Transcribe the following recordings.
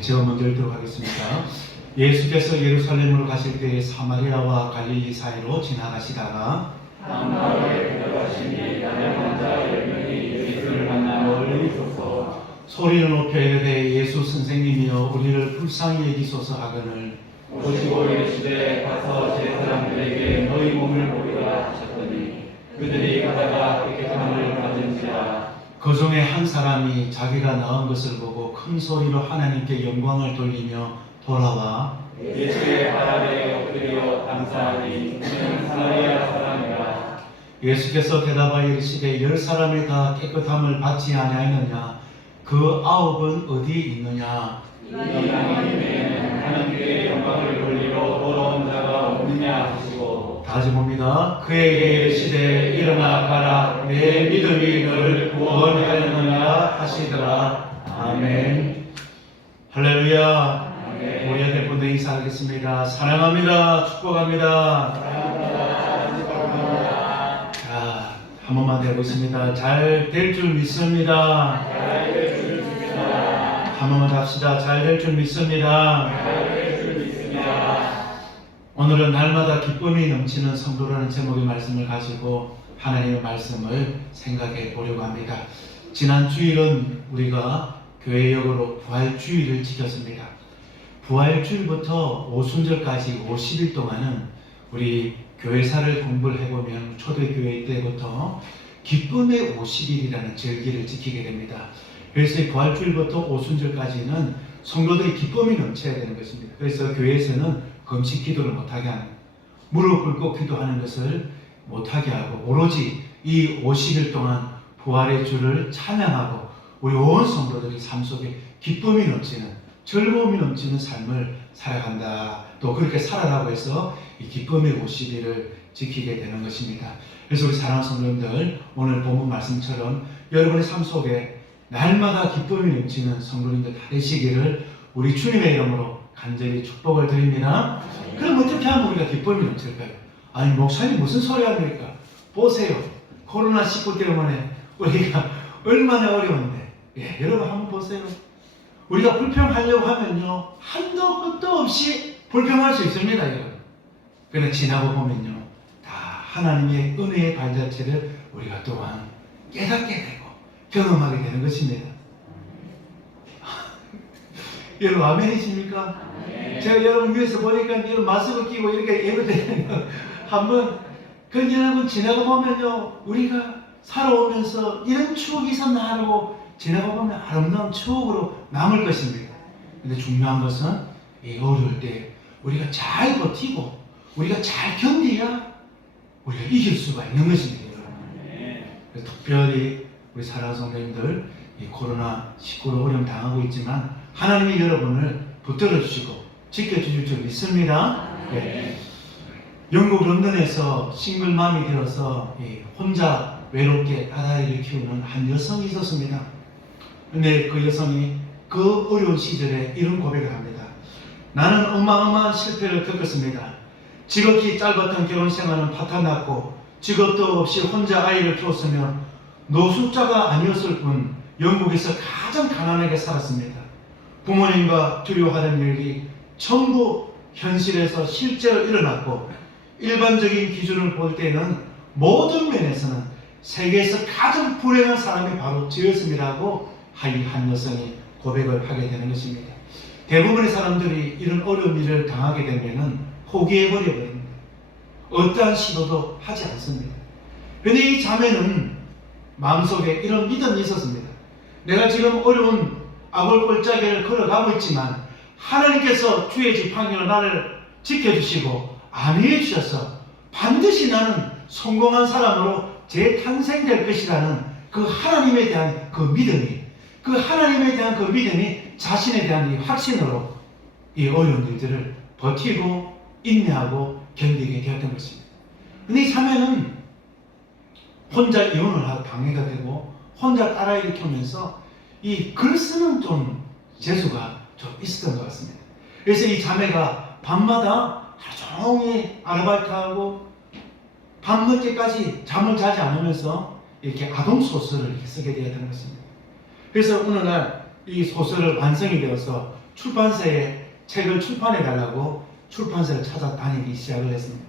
제가 먼저 읽도록 하겠습니다. 예수께서 예루살렘으로 가실 때에 사마리아와 갈릴리 사이로 지나가시다가 한 마을에 들어가시니 가늠한 자 10명이 예수를 만나 멀리 있었어. 소리를 높여 이르되 예수 선생님이여 우리를 불쌍히 여기소서 하거늘 오시고 이르시되 가서 제 사람들에게 너희 몸을 보이라 하셨더니 그들이 가다가 깨끗함을 받은지라. 그 중에 한 사람이 자기가 나은 것을 보고 큰 소리로 하나님께 영광을 돌리며 돌아와 예수의 발 아래 엎드려 감사하니 그는 사마리아 사람이라. 예수께서 대답하여 이르시되 10사람이 다 깨끗함을 받지 아니하였느냐 그 9은 어디 있느냐 이 하나님에는 하나님께 영광을 돌리러 돌아온 자가 없느냐 하시고 다시 봅니다. 그에게 이르시되 일어나 가라 내 믿음이 너를 구원하였느냐 하시더라. 아멘. 할렐루야. 아멘. 우리 옆에 분들 인사하겠습니다. 사랑합니다. 축복합니다. 자, 한 번만 더 해보겠습니다. 잘 될 줄 믿습니다. 한 번만 더 합시다. 잘 될 줄 믿습니다. 오늘은 날마다 기쁨이 넘치는 성도라는 제목의 말씀을 가지고 하나님의 말씀을 생각해 보려고 합니다. 지난 주일은 우리가 교회역으로 부활주일을 지켰습니다. 부활주일부터 오순절까지 50일 동안은 우리 교회사를 공부를 해보면 초대교회 때부터 기쁨의 50일이라는 절기를 지키게 됩니다. 그래서 부활주일부터 오순절까지는 성도들이 기쁨이 넘쳐야 되는 것입니다. 그래서 교회에서는 금식 기도를 못하게 하는, 무릎 꿇고 기도하는 것을 못하게 하고 오로지 이 50일 동안 부활의 주를 찬양하고 우리 온 성도들이 삶 속에 기쁨이 넘치는, 즐거움이 넘치는 삶을 살아간다. 또 그렇게 살아라고 해서 이 기쁨의 50일을 지키게 되는 것입니다. 그래서 우리 사랑하는 성도님들, 오늘 본문 말씀처럼 여러분의 삶 속에 날마다 기쁨이 넘치는 성도님들 다 되시기를 우리 주님의 이름으로 간절히 축복을 드립니다. 그럼 어떻게 하면 우리가 기쁨이 넘칠까요? 아니, 목사님 무슨 소리 합니까? 보세요. 코로나19 때문에 우리가 얼마나 어려운데. 예, 여러분 한번 보세요. 우리가 불평하려고 하면요, 한도 끝도 없이 불평할 수 있습니다, 여러분. 그러나 지나고 보면요, 다 하나님의 은혜의 발자취를 우리가 또한 깨닫게 되고 경험하게 되는 것입니다. 여러분 아멘이십니까? 네. 제가 여러분 위에서 보니까 여러분 마스크 끼고 이렇게 예배드리는 한번 그 여러분 지나고 보면요, 우리가 살아오면서 이런 추억이 있었나 하고 지나고 보면 아름다운 추억으로 남을 것입니다. 근데 중요한 것은 이 어려울 때 우리가 잘 버티고 우리가 잘 견디야 우리가 이길 수가 있는 것입니다, 여러분. 그래서 특별히 우리 사랑하는 성도님들, 이 코로나19로 어려움 당하고 있지만 하나님이 여러분을 붙들어 주시고 지켜주실 줄 믿습니다. 네. 영국 런던에서 싱글맘이 되어서 혼자 외롭게 딸아이를 키우는 한 여성이 있었습니다. 근데 그 여성이 그 어려운 시절에 이런 고백을 합니다. 나는 어마어마한 실패를 겪었습니다. 지극히 짧았던 결혼 생활은 파탄났고 직업도 없이 혼자 아이를 키웠으며 노숙자가 아니었을 뿐 영국에서 가장 가난하게 살았습니다. 부모님과 두려워하던 일이 전부 현실에서 실제로 일어났고 일반적인 기준을 볼 때는 모든 면에서는 세계에서 가장 불행한 사람이 바로 저였습니다라고 한 여성이 고백을 하게 되는 것입니다. 대부분의 사람들이 이런 어려운 일을 당하게 되면 포기해버려 버립니다. 어떠한 시도도 하지 않습니다. 그런데 이 자매는 마음속에 이런 믿음이 있었습니다. 내가 지금 어려운 아골골짜기를 걸어가고 있지만 하나님께서 주의 지팡이로 나를 지켜주시고 안위해 주셔서 반드시 나는 성공한 사람으로 재탄생될 것이라는 그 하나님에 대한 그 믿음이, 그 하나님에 대한 그 믿음이 자신에 대한 이 확신으로 이 어려운 일들을 버티고 인내하고 견디게 되었던 것입니다. 근데 이 자매는 혼자 이혼을 하고 방해가 되고 혼자 딸아이를 키우면서 이 글 쓰는 좀 재수가 좀 있었던 것 같습니다. 그래서 이 자매가 밤마다 하루 종일 아르바이트하고 밤늦게까지 잠을 자지 않으면서 이렇게 아동소설을 이렇게 쓰게 되었던 것입니다. 그래서 어느 날 이 소설을 완성이 되어서 출판사에 책을 출판해 달라고 출판사를 찾아다니기 시작을 했습니다.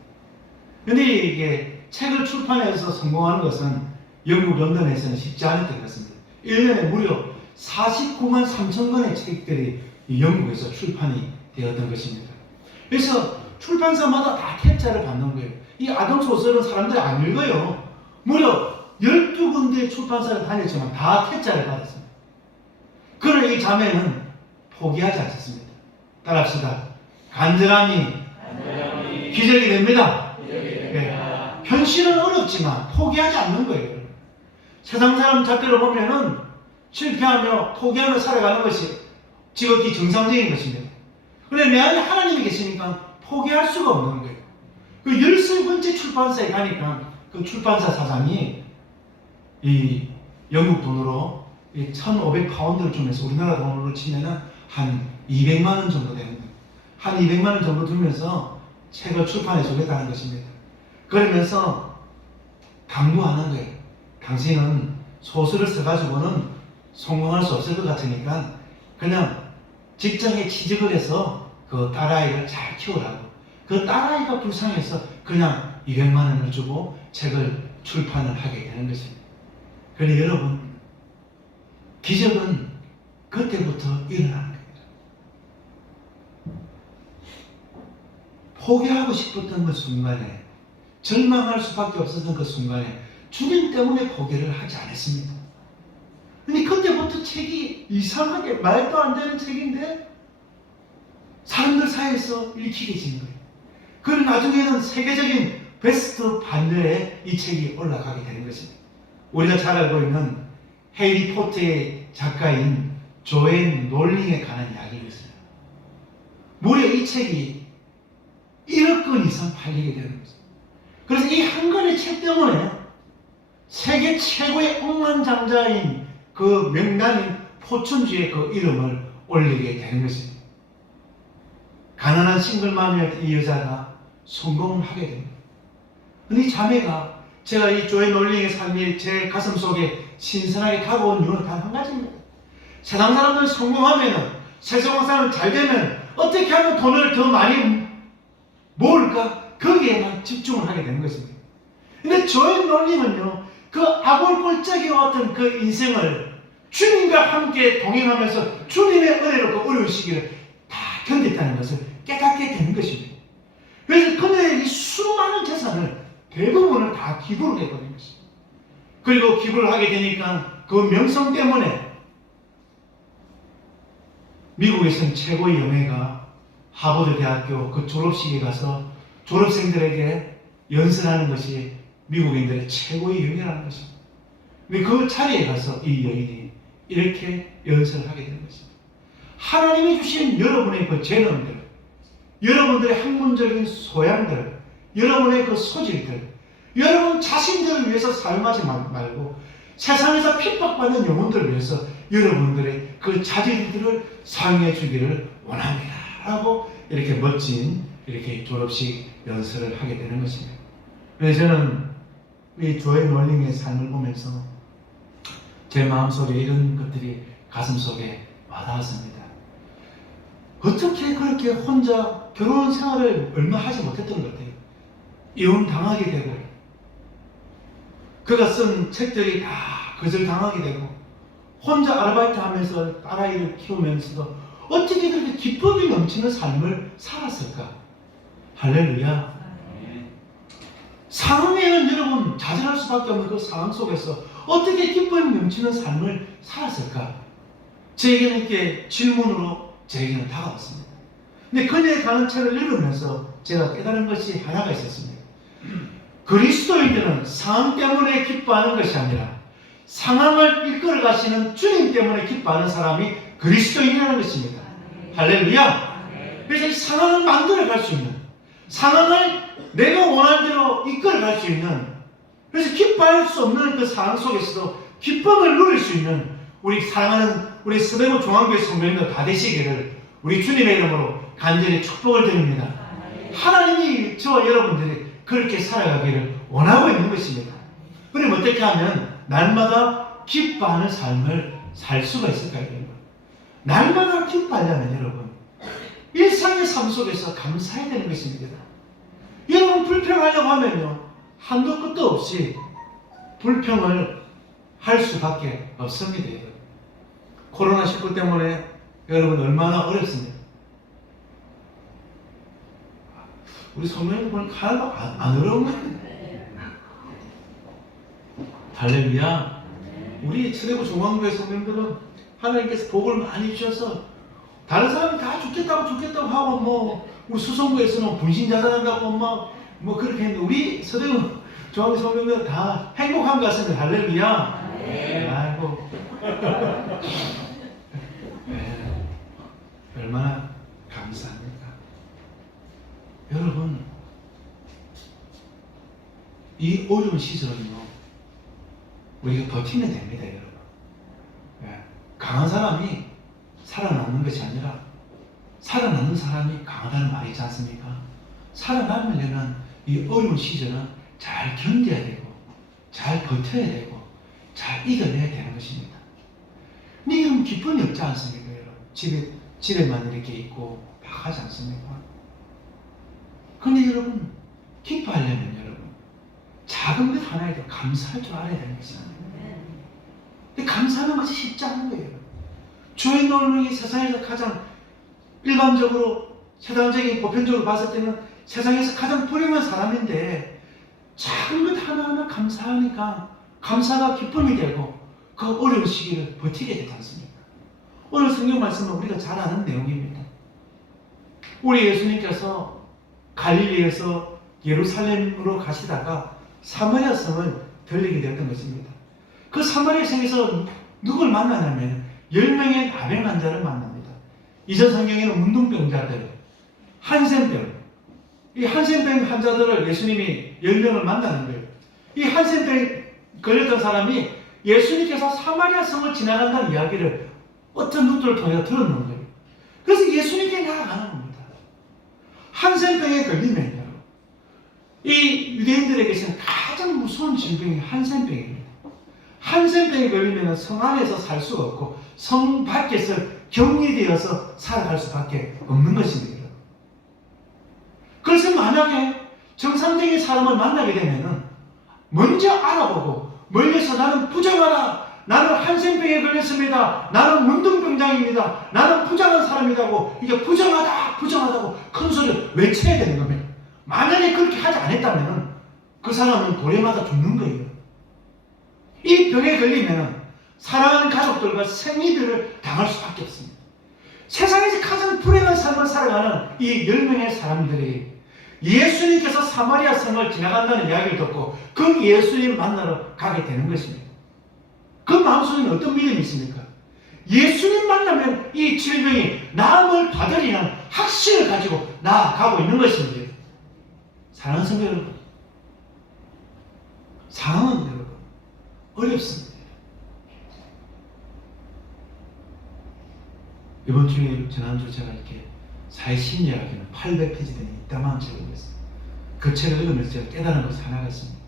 근데 이게 책을 출판해서 성공하는 것은 영국 런던에서는 쉽지 않았던 것 같습니다. 1년에 무려 49만 3천 권의 책들이 이 영국에서 출판이 되었던 것입니다. 그래서 출판사마다 다 캡자를 받는 거예요. 이 아동소설은 사람들이 안 읽어요. 무려 12군데 출판사를 다녔지만 다 캡자를 받았습니다. 그러나 이 자매는 포기하지 않았습니다. 따라합시다. 간절함이 기적이 됩니다. 네. 현실은 어렵지만 포기하지 않는 거예요. 세상 사람 잣대로 보면은 실패하며 포기하며 살아가는 것이 지극히 정상적인 것입니다. 그런데 내 안에 하나님이 계시니까 포기할 수가 없는 거예요. 그 13번째 출판사에 가니까 그 출판사 사장이 이 영국 돈으로 1,500파운드를 주면서 우리나라 돈으로 치면은 한 200만 원 정도 됩니다. 한 200만 원 정도 주면서 책을 출판해 주겠다는 것입니다. 그러면서 강구하는 거예요. 당신은 소설을 써가지고는 성공할 수 없을 것 같으니까 그냥 직장에 취직을 해서 그 딸아이를 잘 키우라고. 그 딸아이가 불쌍해서 그냥 200만 원을 주고 책을 출판을 하게 되는 것입니다. 그런데 여러분, 기적은 그때부터 일어나는 겁니다. 포기하고 싶었던 그 순간에, 절망할 수밖에 없었던 그 순간에 주님 때문에 포기를 하지 않았습니다. 근데 그때부터 책이 이상하게 말도 안 되는 책인데 사람들 사이에서 읽히게 된 거예요. 그리고 나중에는 세계적인 베스트 반열에 이 책이 올라가게 되는 것입니다. 우리가 잘 알고 있는 해리포터의 작가인 조앤 롤링에 관한 이야기였어요. 무려 이 책이 1억 권 이상 팔리게 되는 것입니다. 그래서 이 한 권의 책 때문에 세계 최고의 억만장자인 그 명단인 포춘주의 그 이름을 올리게 되는 것입니다. 가난한 싱글맘이었던 이 여자가 성공을 하게 됩니다. 근데 이 자매가, 제가 이 조앤 롤링의 삶이 제 가슴 속에 신선하게 다가온 이유는 단 한 가지입니다. 세상 사람들은 성공하면은, 세상 사람은 잘 되면 어떻게 하면 돈을 더 많이 모을까? 거기에만 집중을 하게 되는 것입니다. 근데 조앤 롤링은요, 그 아골골짜기와 같은 그 인생을 주님과 함께 동행하면서 주님의 은혜로 그 어려운 시기를 다 견뎠다는 것을 깨닫게 되는 것입니다. 그래서 그녀의 이 수많은 재산을 대부분을 다 기부를 해버린 것입니다. 그리고 기부를 하게 되니까 그 명성 때문에 미국에서는 최고의 영예가 하버드 대학교 그 졸업식에 가서 졸업생들에게 연설하는 것이 미국인들의 최고의 영예라는 것입니다. 근데 그 자리에 가서 이 여인이 이렇게 연설을 하게 되는 것입니다. 하나님이 주신 여러분의 그 재능들, 여러분들의 학문적인 소양들, 여러분의 그 소질들, 여러분 자신들을 위해서 사용하지 말고 세상에서 핍박받는 영혼들을 위해서 여러분들의 그 자질들을 사용해 주기를 원합니다. 라고 이렇게 멋진 이렇게 졸업식 연설을 하게 되는 것입니다. 그래서 저는 이 조앤 롤링의 삶을 보면서 제 마음속에 이런 것들이 가슴속에 와닿았습니다. 어떻게 그렇게 혼자 결혼 생활을 얼마 하지 못했던 것 같아요. 이혼당하게 되고 그가 쓴 책들이 다 거절당하게 되고 혼자 아르바이트 하면서 딸아이를 키우면서도 어떻게 그렇게 기쁨이 넘치는 삶을 살았을까? 할렐루야. 상황에는 여러분 좌절할 수밖에 없는 그 상황 속에서 어떻게 기쁨이 넘치는 삶을 살았을까? 저에게는 이렇게 질문으로 저에게는 다가왔습니다. 근데 그녀에 관한 책을 읽으면서 제가 깨달은 것이 하나가 있었습니다. 그리스도인들은 상황 때문에 기뻐하는 것이 아니라 상황을 이끌어 가시는 주님 때문에 기뻐하는 사람이 그리스도인이라는 것입니다. 할렐루야. 그래서 이 상황을 만들어 갈 수 있는, 상황을 내가 원하는 대로 이끌어 갈 수 있는, 그래서 기뻐할 수 없는 그 상황 속에서도 기쁨을 누릴 수 있는 우리 사랑하는 우리 서대문 중앙교회 성도님들 다 되시기를 우리 주님의 이름으로 간절히 축복을 드립니다. 하나님이 저와 여러분들이 그렇게 살아가기를 원하고 있는 것입니다. 그럼 어떻게 하면 날마다 기뻐하는 삶을 살 수가 있을까요? 날마다 기뻐하려면 여러분 일상의 삶 속에서 감사해야 되는 것입니다. 여러분 불평하려고 하면요 한도 끝도 없이 불평을 할 수밖에 없습니다. 여러분. 코로나19 때문에 여러분 얼마나 어렵습니까? 우리 성도님들 보니까 하나도 안 어려운 거예요. 할렐루야. 우리 최대부 중앙교회 성도님들은 하나님께서 복을 많이 주셔서 다른 사람이 다 죽겠다고 하고 뭐 우리 수성구에서는 분신자살한다고 뭐 그렇게 했는데 우리 서대부 중앙교회 성도님들은 다 행복한 것 같습니다. 할렐루야. 아이고. 네. 얼마나 감사합니까? 여러분 이 어려운 시절은요 우리가 버티면 됩니다. 여러분 강한 사람이 살아남는 것이 아니라 살아남는 사람이 강하다는 말이지 않습니까? 살아남으려면 이 어려운 시절은 잘 견뎌야 되고 잘 버텨야 되고 잘 이겨내야 되는 것입니다. 이런 기쁨이 없지 않습니까? 여러분 집에만 이렇게 있고 막 하지 않습니까? 그런데 여러분 기뻐하려면 여러분 작은 것 하나에도 감사할 줄 알아야 되는 것입니다. 근데 감사하는 것이 쉽지 않은 거예요. 주의 노릇이 세상에서 가장 일반적으로 세상적인 보편적으로 봤을 때는 세상에서 가장 불행한 사람인데 작은 것 하나하나 감사하니까 감사가 기쁨이 되고 그 어려운 시기를 버티게 되지 않습니까? 오늘 성경 말씀은 우리가 잘 아는 내용입니다. 우리 예수님께서 갈릴리에서 예루살렘으로 가시다가 사마리아 성을 들리게 되었던 것입니다. 그 사마리아 성에서 누굴 만나냐면 10명의 나병 환자를 만납니다. 이전 성경에는 문둥병자들, 한센병, 이 한센병 환자들을 예수님이 10명을 만나는 거예요. 이 한센병 걸렸던 사람이 예수님께서 사마리아 성을 지나간다는 이야기를 어떤 누들을 통해서 들었는 거예요. 그래서 예수님께 나아가는 겁니다. 한센병에 걸리면요, 이 유대인들에게서는 가장 무서운 질병이 한센병입니다. 한센병에 걸리면 성 안에서 살 수가 없고 성 밖에서 격리되어서 살아갈 수밖에 없는 것입니다. 그래서 만약에 정상적인 사람을 만나게 되면 먼저 알아보고 멀리서 나는 부정하다, 나는 한센병에 걸렸습니다, 나는 문둥병장입니다, 나는 부정한 사람이라고 이게 부정하다고 큰 소리를 외쳐야 되는 겁니다. 만약에 그렇게 하지 않았다면 그 사람은 고래마다 죽는 거예요. 이 병에 걸리면 사랑하는 가족들과 생이별을 당할 수밖에 없습니다. 세상에서 가장 불행한 삶을 살아가는 이 10명의 사람들이 예수님께서 사마리아 성을 지나간다는 이야기를 듣고 그 예수님 만나러 가게 되는 것입니다. 그 마음속에는 어떤 믿음이 있습니까? 예수님 만나면 이 질병이 나음을 받으리라는 확신을 가지고 나아가고 있는 것입니다. 사랑하는 성도 여러분, 상황은 여러분 어렵습니다. 이번 주에 지난주 제가 이렇게 사회심리학에는 800페이지 되는 이따만한 책을 읽었어요. 그 책을 읽으면서 제가 깨달은 것이 하나가 있습니다.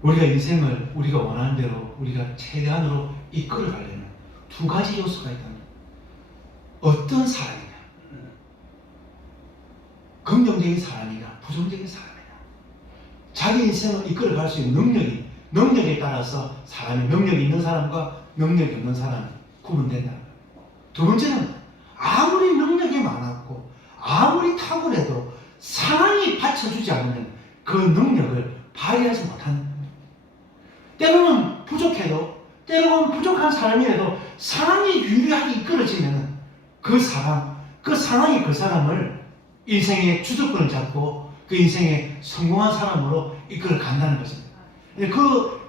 우리가 인생을 우리가 원하는 대로 우리가 최대한으로 이끌어 가려면 두 가지 요소가 있답니다. 어떤 사람이냐, 긍정적인 사람이냐 부정적인 사람이냐, 자기 인생을 이끌어 갈 수 있는 능력에 따라서 사람이 능력이 있는 사람과 능력이 없는 사람이 구분된다. 두 번째는 아무리 능력이 많았고 아무리 탁월해도 상황이 받쳐주지 않으면 그 능력을 발휘하지 못하는 겁니다. 때로는 부족해도, 때로는 부족한 사람이라도 상황이 유리하게 이끌어지면 그 상황이 그 사람을 인생의 주도권을 잡고 그 인생의 성공한 사람으로 이끌어 간다는 것입니다.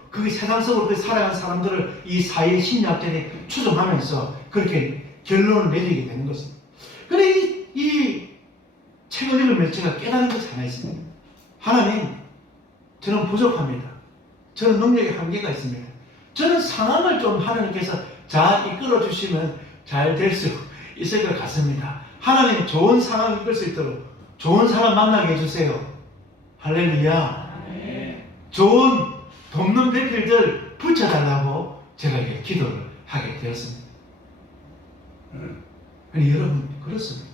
그 세상 속으로 살아가는 사람들을 이 사회 심리학자들이 추종하면서 그렇게 결론을 내리게 되는 것입니다. 그런데 이 책을 읽으면서 제가 깨달은 것이 하나 있습니다. 하나님, 저는 부족합니다. 저는 능력의 한계가 있습니다. 저는 상황을 좀 하나님께서 잘 이끌어 주시면 잘 될 수 있을 것 같습니다. 하나님, 좋은 상황을 이끌 수 있도록 좋은 사람 만나게 해주세요. 할렐루야. 좋은 돕는 배필들 붙여달라고 제가 이렇게 기도를 하게 되었습니다. 아니, 여러분, 그렇습니다.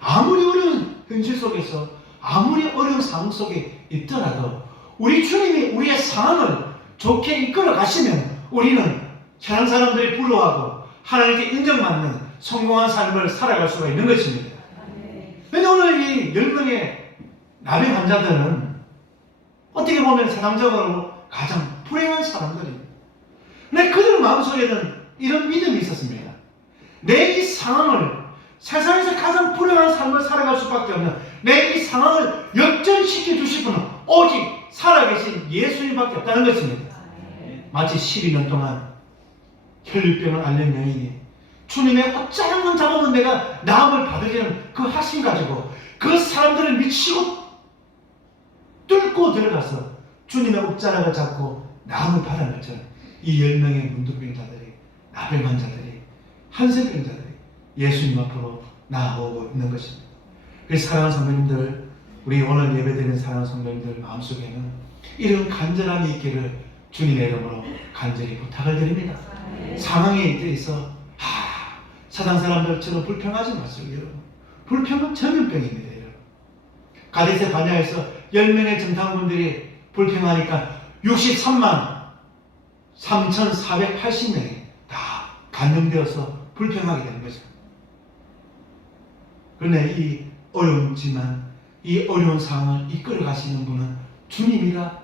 아무리 어려운 현실 속에서, 아무리 어려운 상황 속에 있더라도 우리 주님이 우리의 상황을 좋게 이끌어 가시면 우리는 세상 사람들이 부러워하고 하나님께 인정받는 성공한 삶을 살아갈 수가 있는 것입니다. 근데 오늘 이 10명의 나병 환자들은 어떻게 보면 세상적으로 가장 불행한 사람들입니다. 근데 그들 마음속에는 이런 믿음이 있었습니다. 내 이 상황을, 세상에서 가장 불행한 삶을 살아갈 수밖에 없는 내 이 상황을 역전시켜 주실 분은 오직 살아계신 예수님밖에 없다는 것입니다. 마치 12년 동안 혈류병을 앓는 여인이 주님의 옷자락만 잡으면 내가 나음을 받으려는 그 확신 가지고 그 사람들을 미치고 뚫고 들어가서 주님의 옷자락을 잡고 나음을 받은 것처럼 이 10명의 문둥병자들이, 나병 환자들이, 한센병자들이 예수님 앞으로 나아오고 있는 것입니다. 그래서 사랑하는 성도님들, 우리 오늘 예배드리는 사랑하는 성도님들 마음속에는 이런 간절함이 있기를 주님의 이름으로 간절히 부탁을 드립니다. 상황에 있어 사당 사람들처럼 불평하지 마세요, 여러분. 불평은 전염병입니다, 여러분. 가데스 바냐에서 10명의 정탐꾼들이 불평하니까 63만 3,480명이 다 감염되어서 불평하게 되는 거죠. 그런데 이 어려움지만 이 어려운 상황을 이끌어 가시는 분은 주님이라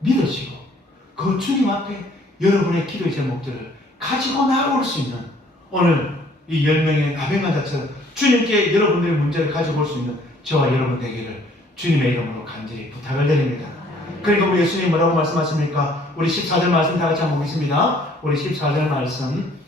믿으시고 그 주님 앞에 여러분의 기도의 제목들을 가지고 나아올 수 있는 오늘 이 10명의 나병 환자처럼 주님께 여러분들의 문제를 가지고 올 수 있는 저와 여러분 되기를 주님의 이름으로 간절히 부탁을 드립니다. 그러니까 우리 예수님이 뭐라고 말씀하십니까? 우리 14절 말씀 다 같이 한번 보겠습니다. 우리 14절 말씀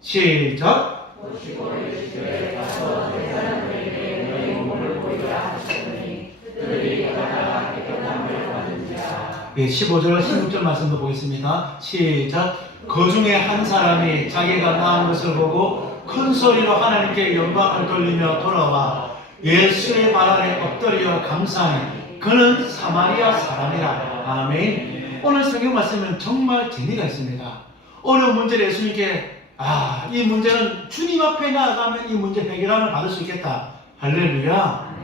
시작. 오시고 이르시되 가서 내 사람들에게 너희 몸을 보이라 하셨더니 그들이 가다가 깨끗함을 받은지라. 15절 16절 말씀도 보겠습니다. 시작. 그 중에 한 사람이 자기가 낳은 것을 보고 큰 소리로 하나님께 영광을 돌리며 돌아와 예수의 발 아래 엎드려 감사하니 그는 사마리아 사람이라. 아멘. 오늘 성경 말씀은 정말 재미가 있습니다. 어려운 문제를 예수님께 이 문제는 주님 앞에 나아가면 이 문제 해결함을 받을 수 있겠다. 할렐루야.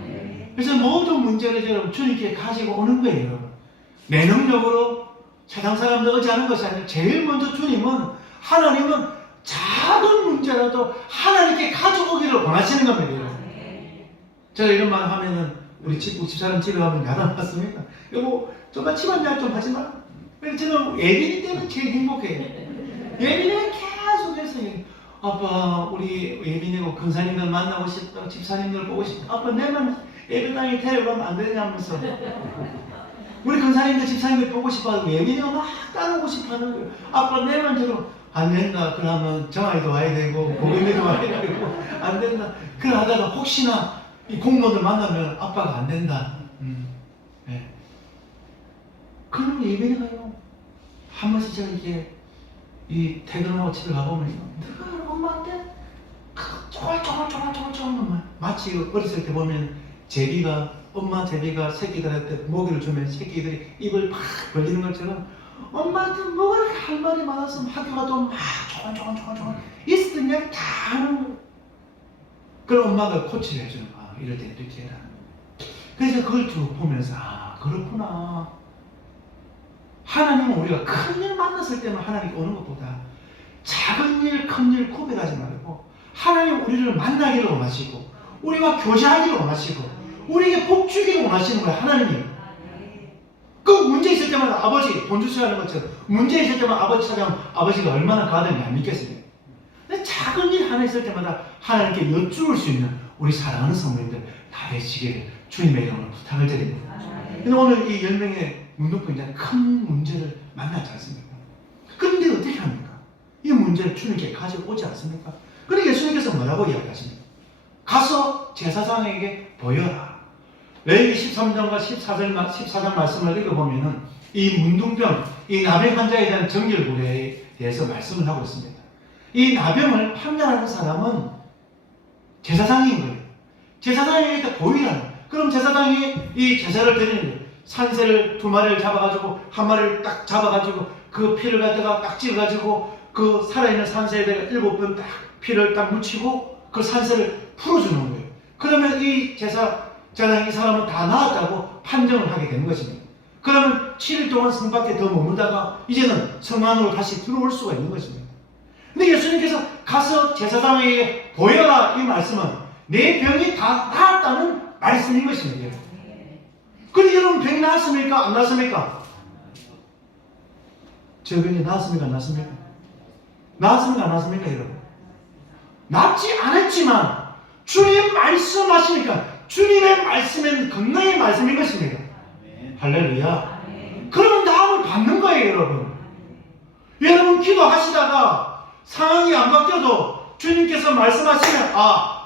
그래서 모든 문제를 여러분 주님께 가지고 오는 거예요. 내 능력으로 세상 사람들 의지하는 것이 아니라 제일 먼저 하나님은 작은 문제라도 하나님께 가져오기를 원하시는 겁니다. 제가 이런 말 하면은 우리 집사람 집에 가면 야단 맞습니까? 여보 정말 집안일 좀 하지 마. 저는 예민이 때문에 제일 행복해요. 예민이가 계속해서 아빠 우리 예민이고 근사님들 만나고 싶다, 집사님들 보고 싶다. 아빠 내만 예배당에 데려가면 안 되냐면서 우리 근사님들 집사님들 보고 싶어하고 예민이가 막 따라오고 싶어하는 거예요. 아빠 내만 들어 안 된다. 그러면 정아이도 와야 되고 고객님도 와야 되고 안 된다. 그러다가 혹시나 이 공무원들 만나면 아빠가 안 된다. 네. 그럼 예민이가요 한 번씩 제가 이게 이 퇴근하고 집에 가보면 늘 엄마한테 쪼글쪼글 마치 어렸을 때 보면 엄마 제비가 새끼들한테 먹이를 주면 새끼들이 입을 팍 벌리는 것처럼 엄마한테 뭐 그렇게 할 말이 많았으면 학교 가도 막 쪼글쪼글 있었던 이야기 다 하는 거예요. 그럼 엄마가 코치를 해주는 거야. 이럴 때 이렇게 해라. 그래서 그걸 쭉 보면서 그렇구나. 하나님은 우리가 큰 일 만났을 때만 하나님께 오는 것보다 작은 일, 큰 일 구별하지 말고 하나님 우리를 만나기를 원하시고 우리와 교제하기를 원하시고 우리에게 복 주기를 원하시는 거예요. 하나님이. 그 문제 있을 때마다 아버지 돈 주셔야 하는 것처럼 문제 있을 때마다 아버지 찾아오면 아버지가 얼마나 가든지 안 믿겠습니까? 근데 작은 일 하나 있을 때마다 하나님께 여쭈을 수 있는 우리 사랑하는 성도님들 다 되시기를 주님의 이름으로 부탁을 드립니다. 근데 오늘 이 10명의 문둥병자는 큰 문제를 만나지 않습니까? 그런데 어떻게 합니까? 이 문제를 주님께 가지고 오지 않습니까? 그러니까 예수님께서 뭐라고 이야기하십니까? 가서 제사장에게 보여라. 레위기 13장과 14장 말씀을 읽어보면은 이 문둥병, 이 나병 환자에 대한 정결구례에 대해서 말씀을 하고 있습니다. 이 나병을 판단하는 사람은 제사장인 거예요. 제사장에게 보이라는 거예요. 그럼 제사장이 이 제사를 드리는 거예요. 산새를 2마리를 잡아가지고 한 마리를 딱 잡아가지고 그 피를 갖다가 딱 찍어가지고 그 살아있는 산새에다가 7번 딱 피를 딱 묻히고 그 산새를 풀어주는 거예요. 그러면 이 제사장 이 사람은 다 나았다고 판정을 하게 되는 것입니다. 그러면 7일 동안 성 밖에 더 머물다가 이제는 성 안으로 다시 들어올 수가 있는 것입니다. 근데 예수님께서 가서 제사장에게 보여라, 이 말씀은 내 병이 다 나았다는 말씀인 것입니다. 그런데 여러분, 병이 나았습니까? 안 나았습니까? 저 병이 나았습니까? 안 나았습니까? 나았습니까? 안 나았습니까? 여러분, 낫지 않았지만 주님 말씀하시니까 주님의 말씀은 건강의 말씀인 것입니다. 할렐루야. 그러면 나음을 받는 거예요. 여러분 기도하시다가 상황이 안 바뀌어도 주님께서 말씀하시면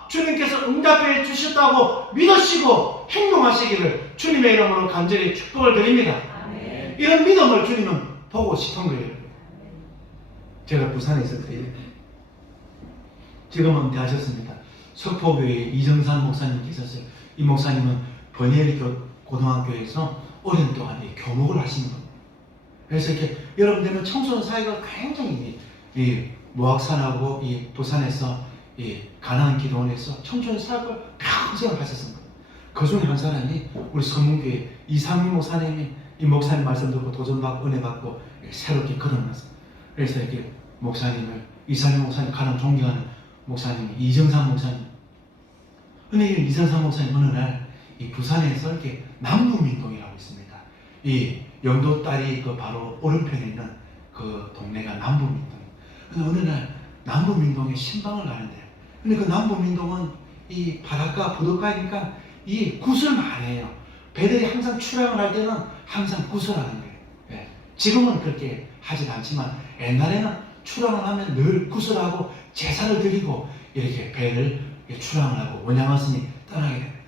주님께서 응답해 주셨다고 믿으시고 행동하시기를 주님의 이름으로 간절히 축복을 드립니다. 이런 믿음을 주님은 보고 싶은 거예요. 제가 부산에 있을 때 지금은 은퇴하셨습니다. 석포교회 이정산 목사님 계셨어요. 이 목사님은 버니엘 고등학교에서 오랜 동안 교목을 하시는 겁니다. 그래서 이렇게 여러분 되면 청소년 사회가 굉장히 무학산하고 이 부산에서 가나안 기도원에서 청소년 사역을 평생 하셨습니다. 그 중에 한 사람이 우리 서문교회 이상희 목사님이 이 목사님 말씀 듣고 도전받고 은혜 받고 새롭게 거듭났어요. 그래서 이렇게 목사님을 이상희 목사님 가장 존경하는 목사님이 이정산 목사님. 근데 이 이정산 목사님 어느 날 이 부산에서 이렇게 남부민동이라고 있습니다. 이 영도 딸이 그 바로 오른편에 있는 그 동네가 남부민동. 근데 어느 날 남부민동에 신방을 가는데, 근데 그 남부민동은 이 바닷가 부둣가니까 이 굿을 많이 해요. 배들이 항상 출항을 할 때는 항상 굿을 하는 거예요. 네. 지금은 그렇게 하진 않지만 옛날에는 출항을 하면 늘 굿을 하고 제사를 드리고 이렇게 배를 출항을 하고 원양어선이 떠나게 됩니다.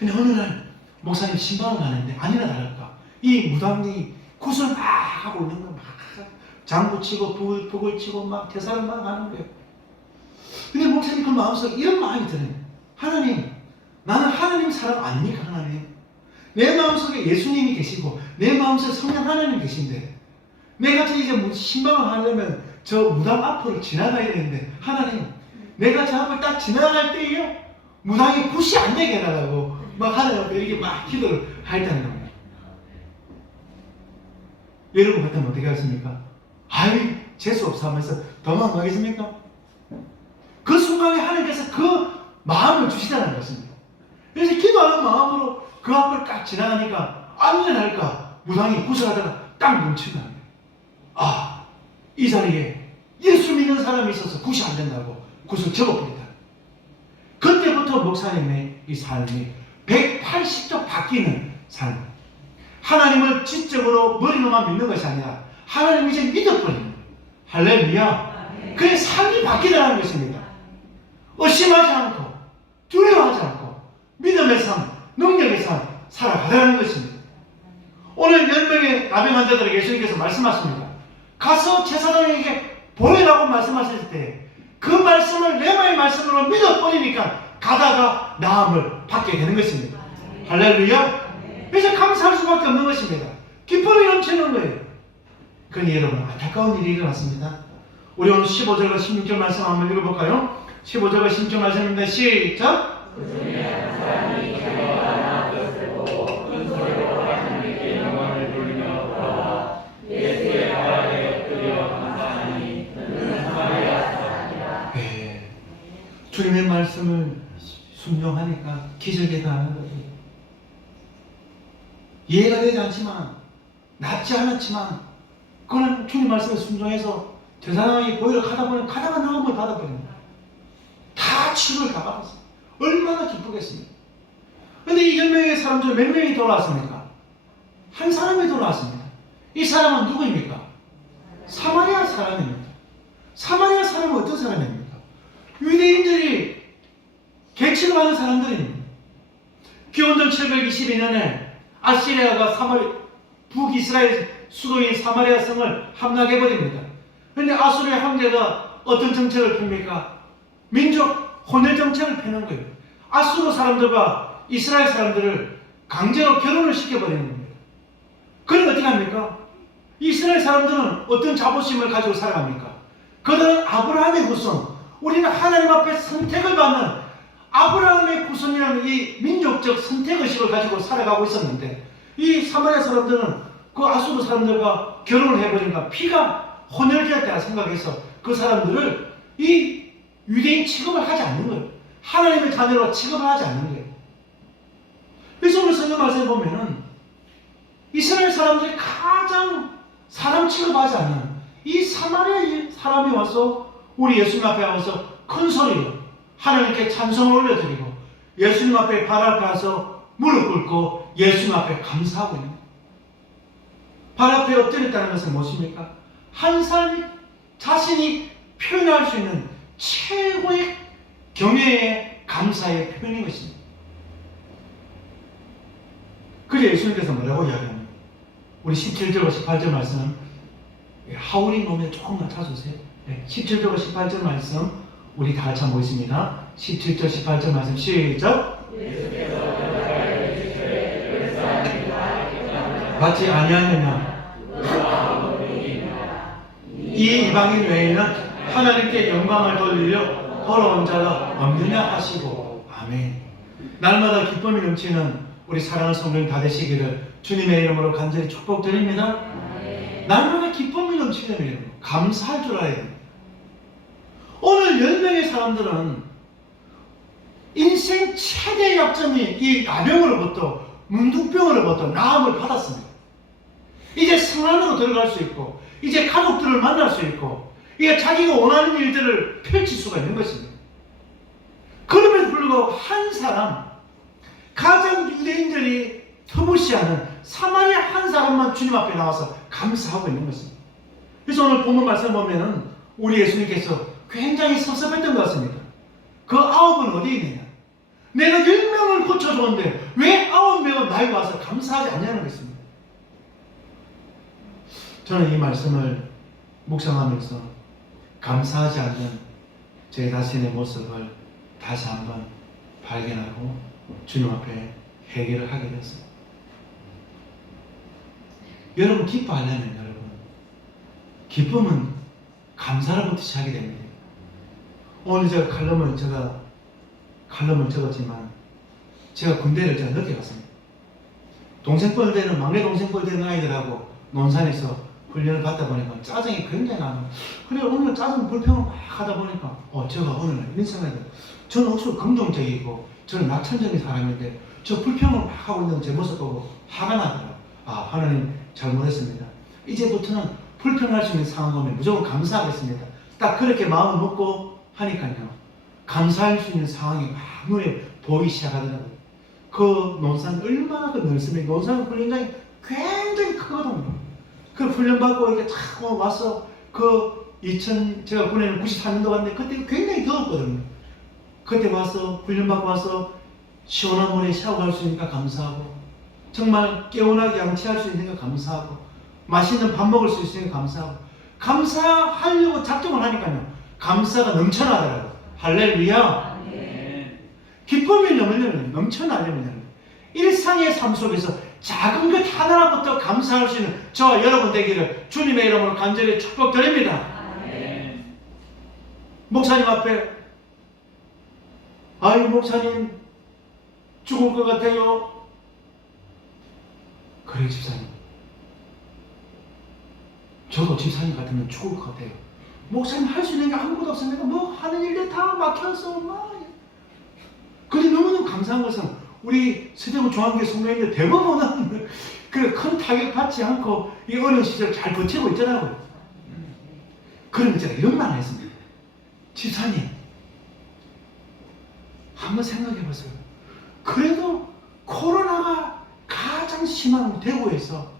근데 어느 날 목사님 신방을 가는데 아니나 다를까 이 무당이 굿을 막 하고 있는 거 막 장구 치고 북을 치고 막 대사를 막 하는 거예요. 근데 목사님 그 마음속에 이런 마음이 드네요. 하나님, 나는 하나님 사람 아닙니까? 하나님, 내 마음속에 예수님이 계시고 내 마음속에 성령 하나님 계신데 내가 이제 신방을 하려면 저 무당 앞으로 지나가야 되는데 하나님, 내가 저 앞을 딱 지나갈 때에요 무당이 굿이 안 되게 해달라고 막 하나님 앞에 이렇게 막 기도를 하였다는 겁니다. 여러분 같으면 어떻게 하십니까? 아이, 재수없어 하면서 도망가겠습니까? 그 순간에 하나님께서 그 마음을 주시다는 것입니다. 그래서 기도하는 마음으로 그 앞을 딱 지나가니까 아니나 할까 무당이 구슬하다가 딱 멈춘다는 거예요. 이 자리에 예수 믿는 사람이 있어서 굿이 안 된다고 굿을 접어버린다. 그때부터 목사님의 이 삶이 180도 바뀌는 삶. 하나님을 지적으로 머리로만 믿는 것이 아니라 하나님을 이제 믿어버리는 거예요. 할렐루야. 그의 삶이 바뀌더라는 것입니다. 의심하지 않고 두려워하지 않고 믿음의 삶, 능력의 삶 살아가더라는 것입니다. 오늘 10명의 나병 환자들에게 예수님께서 말씀하십니다. 가서 제사장에게 보내라고 말씀하실 때 그 말씀을 레마의 말씀으로 믿어버리니까 가다가 나음을 받게 되는 것입니다. 할렐루야. 그래서 감사할 수밖에 없는 것입니다. 기쁨이 넘치는 거예요. 그러니 여러분, 안타까운 일이 일어났습니다. 우리 오늘 15절과 16절 말씀 한번 읽어볼까요? 15절과 16절 말씀입니다. 시작! 주님의 말씀을 순종하니까 기적이 가는 거예요. 이해가 되지 않지만, 낫지 않았지만, 그건 주님 말씀에 순종해서 제사장이 보혈을 가다가 나음을 받아버립니다. 다 치료를 다 받았어요. 얼마나 기쁘겠습니까? 근데 이 10명의 사람 중 몇 명이 돌아왔습니까? 한 사람이 돌아왔습니다. 이 사람은 누구입니까? 사마리아 사람입니다. 사마리아 사람은 어떤 사람입니까? 유대인들이 객치를 하는 사람들입니다. 기원전 722년에 아시리아가 북이스라엘 수도인 사마리아 성을 함락해버립니다. 그런데 아수르의 황제가 어떤 정책을 펴니까 민족 혼혈 정책을 펴는 거예요. 아수르 사람들과 이스라엘 사람들을 강제로 결혼을 시켜버리는 겁니다. 그럼 어떻게 합니까? 이스라엘 사람들은 어떤 자부심을 가지고 살아갑니까? 그들은 아브라함의 후손, 우리는 하나님 앞에 선택을 받는 아브라함의 후손이라는 이 민족적 선택의식을 가지고 살아가고 있었는데, 이 사마리아 사람들은 그 아수르 사람들과 결혼을 해버리니까 피가 혼혈되었다 생각해서 그 사람들을 이 유대인 취급을 하지 않는 거예요. 하나님의 자녀로 취급을 하지 않는 거예요. 그래서 오늘 성경 말씀에 보면은 이스라엘 사람들이 가장 사람 취급하지 않는 이 사마리아 사람이 와서 우리 예수님 앞에 와서 큰 소리로 하나님께 찬송을 올려드리고 예수님 앞에 발 앞에 와서 무릎 꿇고 예수님 앞에 감사하고 있는 거예요. 발 앞에 엎드렸다는 것은 무엇입니까? 한 사람이 자신이 표현할 수 있는 최고의 경외의 감사의 표현인 것입니다. 그래 예수님께서 뭐라고 이야기합니까? 우리 17절과 18절 말씀 하울이 몸에 조금만 찾으세요. 17절과 18절 말씀 우리 다 같이 한번 보겠습니다. 17절 18절 말씀 시작. 받지 아니하느냐 이 이방인 외에는 하나님께 영광을 돌리려 돌아온 자가 없느냐 하시고 아멘. 날마다 기쁨이 넘치는 우리 사랑하는 성도님 다 되시기를 주님의 이름으로 간절히 축복드립니다. 날마다 기쁨이 넘치는 이름 감사할 줄 알아야 됩니다. 오늘 10명의 사람들은 인생 최대의 약점이 이 나병으로부터 문둥병으로부터 나음을 받았습니다. 이제 성안으로 들어갈 수 있고 이제 가족들을 만날 수 있고 이게 자기가 원하는 일들을 펼칠 수가 있는 것입니다. 그럼에도 불구하고 한 사람 가장 유대인들이 터무시하는 사마리아 한 사람만 주님 앞에 나와서 감사하고 있는 것입니다. 그래서 오늘 본문 말씀 보면은 우리 예수님께서 굉장히 섭섭했던 것 같습니다. 그 9은 어디 있느냐? 내가 10명을 고쳐줬는데 왜 9명은 나에게 와서 감사하지 않냐는 것입니다. 저는 이 말씀을 묵상하면서 감사하지 않는 제 자신의 모습을 다시 한번 발견하고 주님 앞에 회개를 하게 됐습니다. 여러분 기뻐하려면 여러분 기쁨은 감사로부터 시작이 됩니다. 오늘 제가 칼럼을 적었지만 제가 군대를 제가 늦게 갔습니다. 동생뻘 되는 막내 동생뻘 되는 아이들하고 논산에서 훈련을 받다 보니까 짜증이 굉장히 나는. 그래 오늘 짜증 불평을 막 하다 보니까 제가 오늘 이런 생각이 들어요. 저는 억수로 긍정적이고 저는 낙천적인 사람인데 저 불평을 막 하고 있는 제 모습 보고 화가 나더라고요. 아 하나님 잘못했습니다. 이제부터는 불평할 수 있는 상황 오면 무조건 감사하겠습니다. 딱 그렇게 마음을 먹고 하니까요. 감사할 수 있는 상황이 막 눈에 보이기 시작하더라고요. 그 논산 얼마나 그 넓습니까? 논산 훈련장이 굉장히 크거든요. 그 훈련받고 이렇게 탁 와서 제가 군에는 94년도 갔는데 그때 굉장히 더웠거든요. 그때 와서 훈련받고 와서 시원한 물에 샤워할 수 있으니까 감사하고 정말 개운하게 양치할 수 있으니까 감사하고 맛있는 밥 먹을 수 있으니까 감사하고 감사하려고 작정을 하니까요. 감사가 넘쳐나더라고요. 할렐루야. 기쁨이 넘쳐나려면 일상의 삶 속에서 작은 것 하나부터 감사할 수 있는 저와 여러분 되기를 주님의 이름으로 간절히 축복드립니다. 목사님 앞에 아이 목사님 죽을 것 같아요. 그래 집사님 저도 집사님 같으면 죽을 것 같아요. 목사님 할 수 있는 게 아무것도 없습니다. 뭐 하는 일에 다 막혀서 막. 그런데 너무너무 감사한 것은 우리 서대문 중앙교회 성도님들 대부분은 그 큰 타격 받지 않고 이 어려운 시절 잘 버티고 있더라고요. 그러면 제가 이런 말 했습니다. 집사님 한번 생각해 보세요. 그래도 코로나가 가장 심한 대구에서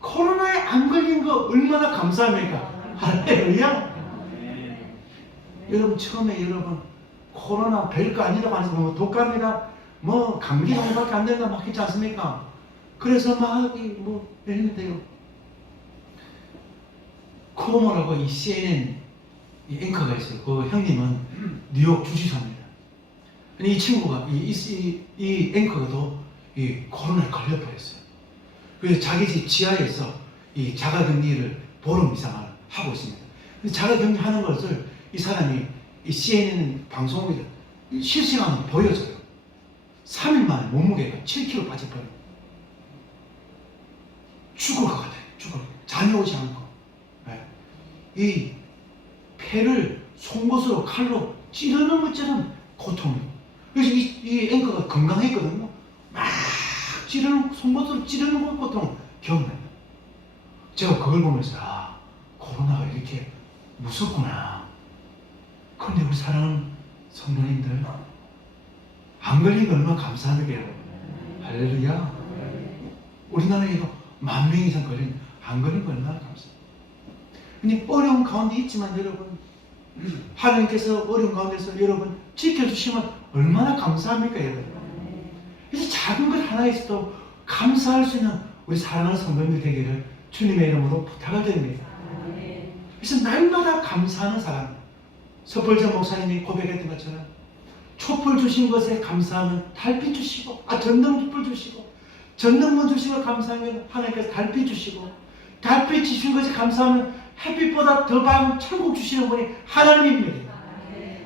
코로나에 안 걸린 거 얼마나 감사합니까? 할렐루야. 여러분 처음에 코로나 별거 아니라고 하면서 뭐 독감이라 뭐 감기 정도밖에 안 된다 막 했지 않습니까? 그래서 막 예를 들어요. 코모라고 이 CNN 이 앵커가 있어요. 그 형님은 뉴욕 주지사입니다. 이 친구가 이 앵커도 이 코로나에 걸려버렸어요. 그래서 자기 집 지하에서 이 자가격리를 보름 이상을 하고 있습니다. 자가 격리하는 것을 이 사람이 이 CNN 방송에 실시간으로 보여줘요. 3일 만에 몸무게가 7kg 빠져버려요. 죽을 것 같아요. 죽을. 잠이 오지 않고. 네. 이 폐를 송곳으로 칼로 찌르는 것처럼 고통이에요. 그래서 이 앵커가 건강했거든요. 막 송곳으로 찌르는 것 고통 기억나요. 제가 그걸 보면서 코로나가 이렇게 무섭구나. 그런데 우리 사랑하는 성도님들 안 걸린 거 얼마나 감사합니까 여러분. 할렐루야. 우리나라에도 10,000명 이상 안 걸린 거 얼마나 감사합니다. 근데 어려운 가운데 있지만 여러분 하나님께서 어려운 가운데서 여러분 지켜주시면 얼마나 감사합니까 여러분. 그래서 작은 것 하나에서도 감사할 수 있는 우리 사랑하는 성도님들 되기를 주님의 이름으로 부탁을 드립니다. 그래서 날마다 감사하는 사람, 서펄전 목사님이 고백했던 것처럼 촛불 주신 것에 감사하면 달빛 주시고 전등불 주시고 전등문 주시고 감사하면 하나님께서 달빛 주시고 달빛 주신 것에 감사하면 햇빛보다 더 밝은 천국 주시는 분이 하나님입니다.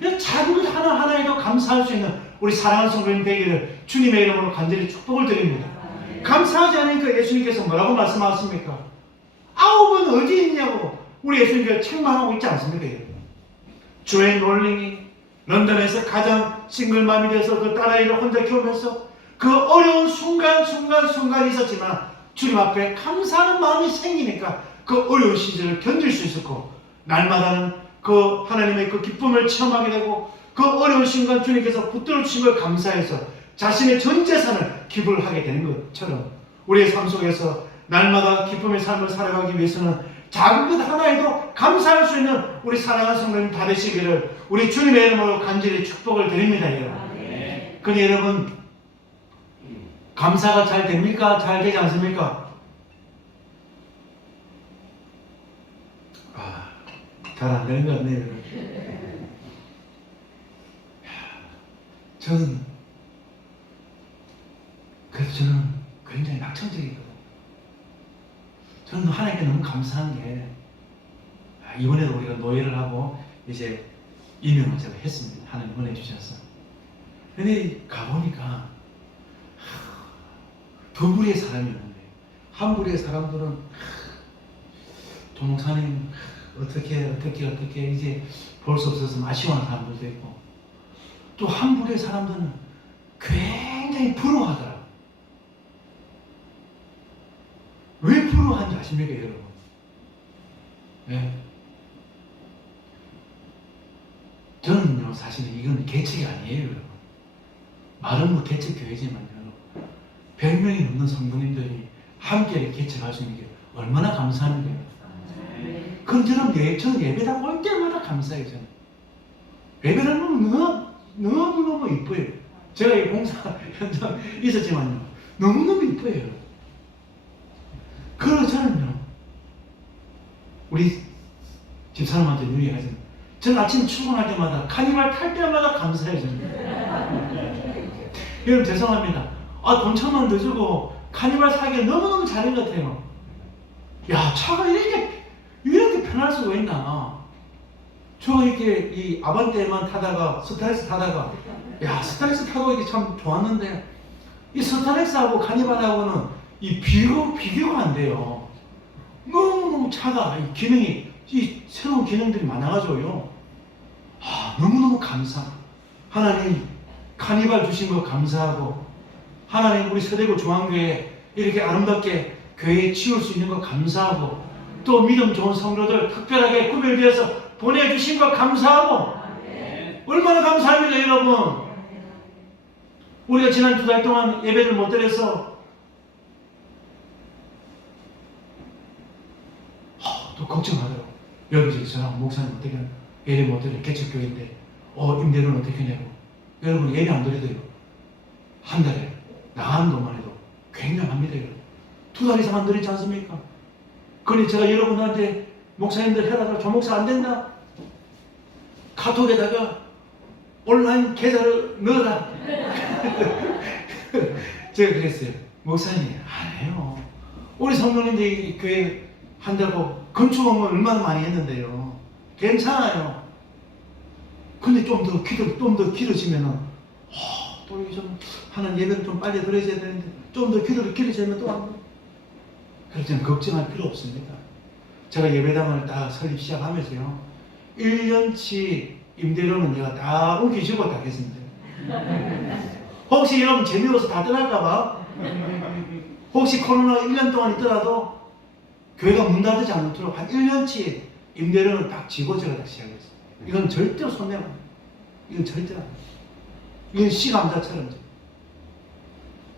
그래서 작은 것 하나하나에도 감사할 수 있는 우리 사랑하는 성도님 되기를 주님의 이름으로 간절히 축복을 드립니다. 감사하지 않으니까 예수님께서 뭐라고 말씀하십니까? 9은 어디 있냐고 우리 예수님께서 책망하고 있지 않습니까? 조앤 롤링이 런던에서 가장 싱글맘이 돼서 그 딸아이를 혼자 키우면서 그 어려운 순간 있었지만 주님 앞에 감사하는 마음이 생기니까 그 어려운 시절을 견딜 수 있었고 날마다는 그 하나님의 그 기쁨을 체험하게 되고 그 어려운 순간 주님께서 붙들어 주신 걸 감사해서 자신의 전 재산을 기부를 하게 되는 것처럼 우리의 삶 속에서 날마다 기쁨의 삶을 살아가기 위해서는 작은 것 하나에도 감사할 수 있는 우리 사랑하는 성도님 다 되시기를 우리 주님의 이름으로 간절히 축복을 드립니다 여러분. 그런데 여러분 감사가 잘 됩니까? 잘 되지 않습니까? 잘 안 되는 것 같네요. 저는 굉장히 낙천적이거든요. 저는 하나님께 너무 감사한 게 이번에도 우리가 노예를 하고 이제 임명을 제가 했습니다. 하나님 보내주셔서. 근데 가보니까 두 무리의 사람이었는데 한 무리의 사람들은 도목사님 어떻게 이제 볼 수 없어서 아쉬워하는 사람들도 있고 또 한 무리의 사람들은 굉장히 부러워하더라고요. 왜 부러워하는지 아십니까 여러분? 네. 저는요 사실은 이건 계책이 아니에요 여러분. 말은 뭐 계책 교회지만요 100명이 넘는 성도님들이 함께 개척할 수 있는 게 얼마나 감사합니까? 그럼 저는 예배당 올 때마다 감사해요. 저는 예배당은 너무너무 이뻐요. 제가 이 공사 현장 있었지만요 너무너무 이뻐요. 그래서 저는요 우리 집사람한테 유리하지만 저는 아침 출근할 때마다 카니발 탈 때마다 감사해요. 저는 여러분 죄송합니다. 돈 1,000원 더 주고 카니발 사기에 너무너무 잘한 것 같아요. 야, 차가 이렇게 편할 수가 있나. 저 이렇게 이 아반떼만 타다가 스타렉스 타다가 스타렉스 타고 이게 참 좋았는데 이 스타렉스하고 카니발하고는 이 비교가 안 돼요. 너무너무 차가 이 기능이 이 새로운 기능들이 많아가지고요. 너무너무 감사. 하나님 카니발 주신 거 감사하고 하나님 우리 서대구 중앙교회 이렇게 아름답게 교회에 치울 수 있는 거 감사하고 또 믿음 좋은 성도들 특별하게 구별되어서 보내주신 거 감사하고 얼마나 감사합니다 여러분. 우리가 지난 2달 동안 예배를 못 드려서 또 걱정하더라고. 여기저기 전화 목사님 어떻게 하냐. 예배 못 드려 개척교회인데 임대료는 어떻게 하냐고. 여러분 예배 안 드려도요 한 달에 나가는 것만 해도 굉장합니다. 2달 이상 안 드리지 않습니까? 그러니 제가 여러분한테 목사님들 해라. 저 목사 안 된다. 카톡에다가 온라인 계좌를 넣어라. 제가 그랬어요. 목사님 안 해요. 우리 성도님들이 교회 한다고 건축업을 얼마나 많이 했는데요. 괜찮아요. 근데 좀 더 길어지면은 또 이게 좀 하는 예배를 좀 빨리 드려야 되는데 좀 더 길어지면 또 안 돼. 그래서 저는 걱정할 필요 없습니다. 제가 예배당을 딱 설립 시작하면서요, 1년치 임대료는 제가 다 옮기시고 다 하겠습니다. 혹시 여러분 재미없어 다 떠날까봐, 혹시 코로나 1년 동안 있더라도 교회가 문 닫지 않도록 한 1년치 임대료는 딱 지고 제가 다 시작했어요. 이건 절대로 손해가 안 돼요. 이건 절대로 안 돼요. 이건 시감자처럼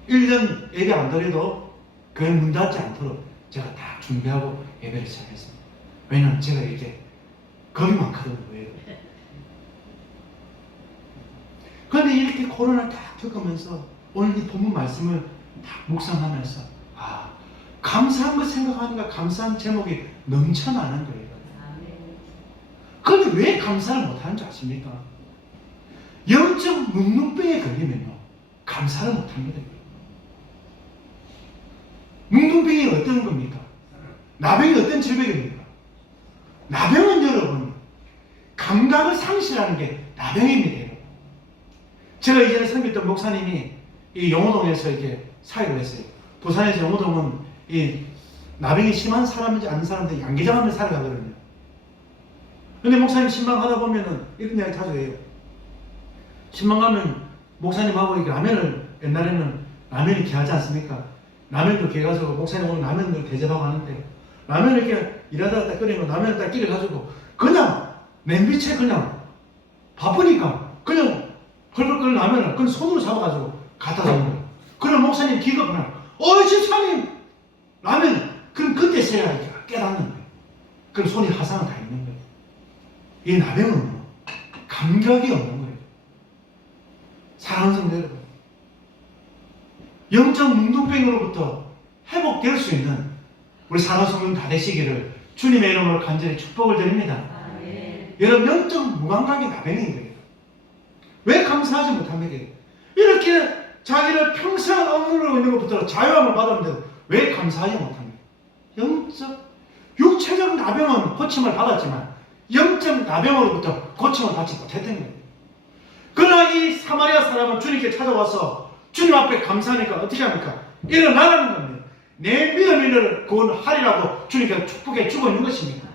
1년 예배 안 드려도 교회 문 닫지 않도록 제가 다 준비하고 예배를 시작했습니다. 왜냐면 제가 이게 겁이 많거든요. 그런데 이렇게 코로나 딱 겪으면서 오늘 이 본문 말씀을 딱 묵상하면서 감사한 거 생각하니까 감사한 제목이 넘쳐나는 거예요. 그런데 왜 감사를 못하는 줄 아십니까? 영적 뭉둥병에 걸리면요, 감사를 못합니다. 뭉둥병이 어떤 겁니까? 나병이 어떤 질병입니까? 나병은 여러분, 감각을 상실하는 게 나병입니다. 여러분. 제가 이전에 섬겼던 목사님이 이 용호동에서 이렇게 사역을 했어요. 부산에서 용호동은 이 나병이 심한 사람인지 아는 사람들이 양계장하면 살아가거든요. 근데 목사님 신방하다 보면은 이런 이야기 자주 해요. 신방 가면 목사님하고 이렇게 라면을, 옛날에는 라면이 귀하지 않습니까? 라면도 귀해가지고 목사님 오늘 라면을 대접하고 하는데, 라면을 이렇게 일하다가 딱 끓이면 라면을 딱 끼려가지고 그냥 냄비채 그냥 바쁘니까 그냥 펄펄 끓는 라면을 그냥 손으로 잡아가지고 갖다 놓는 거예요. 그럼 목사님 기겁하면 집사님 라면, 그럼 그때서야 깨닫는 거예요. 그럼 손이 화상을 다 있는 거예요. 이 나병은 감각이 없는 거예요. 사랑하는 성도 여러분, 영적 뭉둥병으로부터 회복될 수 있는 우리 사랑하는 성도 다 되시기를 주님의 이름으로 간절히 축복을 드립니다. 여러분, 영적 무감각이 나병인 거예요. 왜 감사하지 못합니까? 이렇게 자기를 평생 억누르고 있는 것부터 자유함을 받았는데 왜 감사하지 못합니까? 육체적 나병은 고침을 받았지만 영적 나병으로부터 고침을 받지 못했던 거예요. 그러나 이 사마리아 사람은 주님께 찾아와서 주님 앞에 감사하니까 어떻게 합니까? 일어나라는 겁니다. 내 믿음을 구원하리라고 주님께서 축복해 주고 있는 것입니다.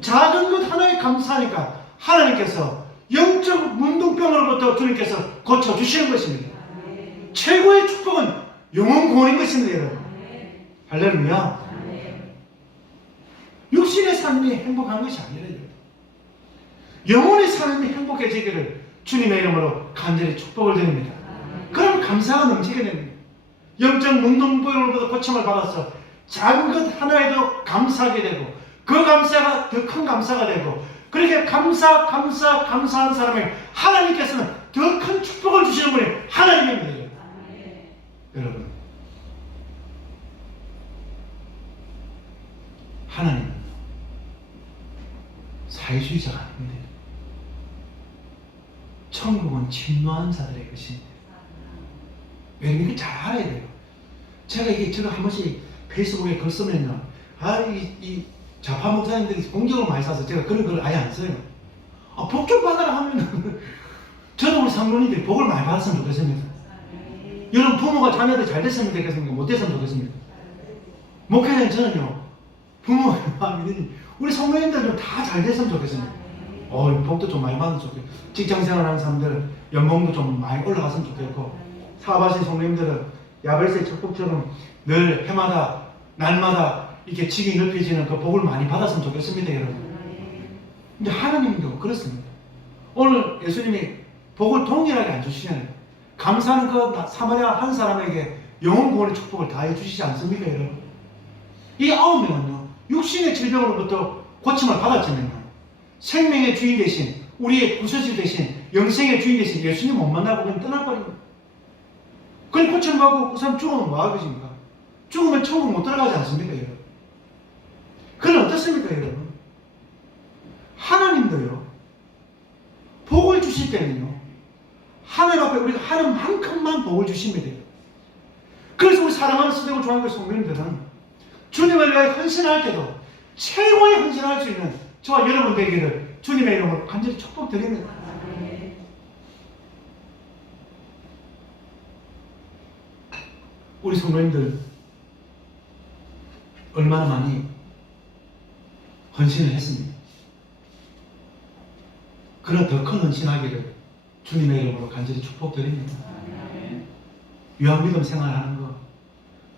작은 것 하나에 감사하니까 하나님께서 영적 문둥병으로부터 주님께서 고쳐주시는 것입니다. 최고의 축복은 영혼 구원인 것입니다, 여러분. 할렐루야. 육신의 삶이 행복한 것이 아니라 영혼의 삶이 행복해지기를 주님의 이름으로 간절히 축복을 드립니다. 그럼 감사가 넘치게 됩니다. 영적 문둥병으로부터 고침을 받아서 작은 것 하나에도 감사하게 되고, 그 감사가 더 큰 감사가 되고, 그렇게 감사한 사람에게 하나님께서는 더 큰 축복을 주시는 분이 하나님입니다. 여러분, 하나님은 사회주의자가 아닙니다. 천국은 침노한 자들의 것입니다. 여러분, 이거 잘 알아야 돼요. 제가 한 번씩 페이스북에 글 쓰면요, 이 좌파 목사님들이 공격을 많이 써서 제가 그런 걸 아예 안 써요. 복 좀 받아라 하면은 저도 우리 상론이들이 복을 많이 받았으면 좋겠습니다. 여러분, 부모가 자녀들 잘 됐으면 좋겠습니까? 못 됐으면 좋겠습니까? 목회자인 저는요, 부모 마음이 우리 성도님들 좀 다 잘 됐으면 좋겠습니다. 복도 좀 많이 받으면 좋겠고, 직장생활하는 사람들 연봉도 좀 많이 올라갔으면 좋겠고, 사업하신 성도님들은 야벨세 척복처럼 늘 해마다 날마다 이렇게 직이 넓혀지는 그 복을 많이 받았으면 좋겠습니다, 여러분. 근데 하나님도 그렇습니다. 오늘 예수님이 복을 동일하게 안 주시잖아요. 감사하는 그 사마리아 한 사람에게 영혼 구원의 축복을 다 해주시지 않습니까, 여러분? 이 9명은요, 육신의 질병으로부터 고침을 받았지만요, 생명의 주인 대신, 우리의 구세주 대신, 영생의 주인 대신 예수님 못 만나고 그냥 떠나버립니다. 그냥 고침받고 그 사람 죽으면 뭐 하겠습니까? 죽으면 천국 못 들어가지 않습니까, 여러분? 그건 어떻습니까, 여러분? 하나님도요, 복을 주실 때는요, 하나님 앞에 우리가 하는 만큼만 복을 주시면 돼요. 그래서 우리 사랑하는 스데고 중앙교회 성도님들은 주님을 위하여 헌신할 때도 최고의 헌신할 수 있는 저와 여러분 되기를 주님의 이름으로 간절히 축복드립니다. 우리 성도님들 얼마나 많이 헌신을 했습니까? 그런 더 큰 헌신하기를 주님의 이름으로 간절히 축복드립니다. 유한믿음 생활하는 거